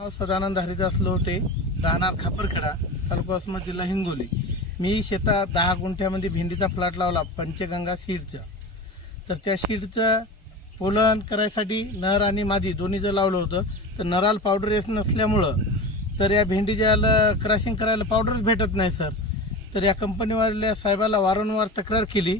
नाव सदानंद हरिदास लोटे राहणार खापरखेडा तालुका उस्मा जिल्हा हिंगोली. मी शेतात दहा गुंठ्यामध्ये भेंडीचा प्लॉट लावला पंचगंगा सीडचा. तर त्या सीडचं पोलन करायसाठी नर आणि मादी दोन्ही जर लावलं होतं तर नराला पावडर येत नसल्यामुळं तर या भेंडीच्या क्रशिंग करायला पावडरच भेटत नाही सर तर या कंपनीवाल्या साहेबाला वारंवार तक्रार केली.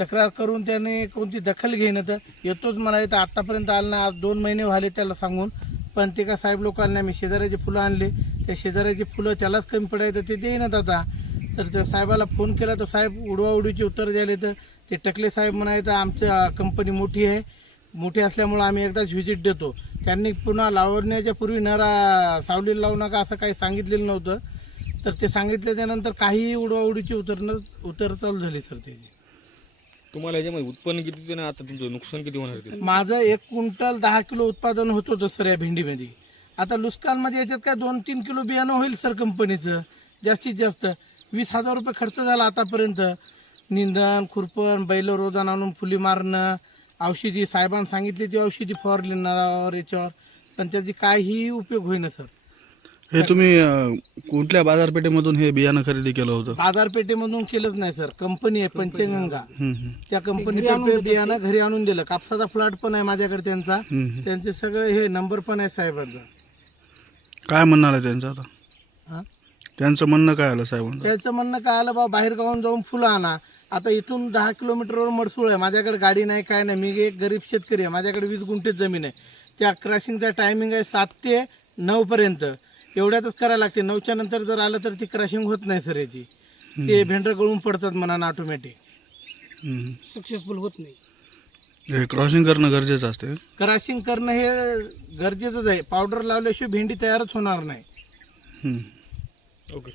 तक्रार करून त्याने कोणती दखल घेणं तर येतोच म्हणाले तर आत्तापर्यंत आलं नाही. आज दोन महिने व्हाले त्याला सांगून. पण ते का साहेब लोकांना मी शेजाऱ्याचे फुलं आणले. त्या शेजाऱ्याची फुलं त्यालाच कमी पडायचं ते देईनात आता तर त्या साहेबाला फोन केला तर साहेब उडवाउडीचे उत्तर द्यायले तर ते टकले साहेब म्हणायचं आमचं आमच्या कंपनी मोठी आहे. मोठी असल्यामुळं आम्ही एकदाच व्हिजिट देतो. त्यांनी पुन्हा लावण्याच्या पूर्वी नरा सावलीला लावू नका असं काही सांगितलेलं नव्हतं. तर ते सांगितले त्यानंतर काहीही उडवाउडीची उतरणं उतर चालू झाली सर त्याची. तुम्हाला याच्यामध्ये उत्पन्न किती ना आता तुमचं नुकसान किती होणार ते? माझं एक क्विंटल दहा किलो उत्पादन होत होतं सर या भेंडीमध्ये. आता लुस्कानमध्ये याच्यात काय दोन तीन किलो बियाणं होईल सर कंपनीचं. जास्तीत जास्त वीस हजार रुपये खर्च झाला आतापर्यंत. निंदन खुरपण बैल रोजान आणून फुली मारणं औषधी साहेबांनी सांगितली ती औषधी फवारली नरावर याच्यावर. पण त्याची काहीही उपयोग होईना सर. हे तुम्ही अं, कुठल्या बाजारपेठेमधून हे बियाणं खरेदी केलं होतं? बाजारपेठेमधून केलंच नाही सर. कंपनी आहे पंचगंगा. हम्म, हम्म, त्या कंपनीतर्फे बियाणं घरी आणून दिलं. कापसाचा प्लॉट पण आहे माझ्याकडे त्यांचा. हम्म, हम्म. त्यांचे सगळे हे नंबर पण आहे साहेबांचा. काय म्हणणार आहे त्यांचं आता? हा? त्यांचं म्हणणं काय आलं साहेबांचं? त्याचं म्हणणं काय आलं बा बाहेर गावून जाऊन फुलं आणा. आता इथून दहा किलोमीटरवर मडसूळ आहे. माझ्याकडे गाडी नाही काय नाही. मी एक गरीब शेतकरी आहे. माझ्याकडे वीस गुंठेच जमीन आहे. त्या क्रशिंगचा टायमिंग आहे सात ते नऊ पर्यंत. एवढ्यातच करायला लागते. नऊच्या नंतर जर आलं तर ती क्रशिंग होत नाही सर याची. ते भेंडर गळून पडतात म्हणा ऑटोमॅटिक. सक्सेसफुल होत नाही. हे क्रॉसिंग करणं गरजेचं असते. क्रशिंग करणं हे गरजेचंच आहे. पावडर लावल्याशिवाय भेंडी तयारच होणार नाही. हम्म. ओके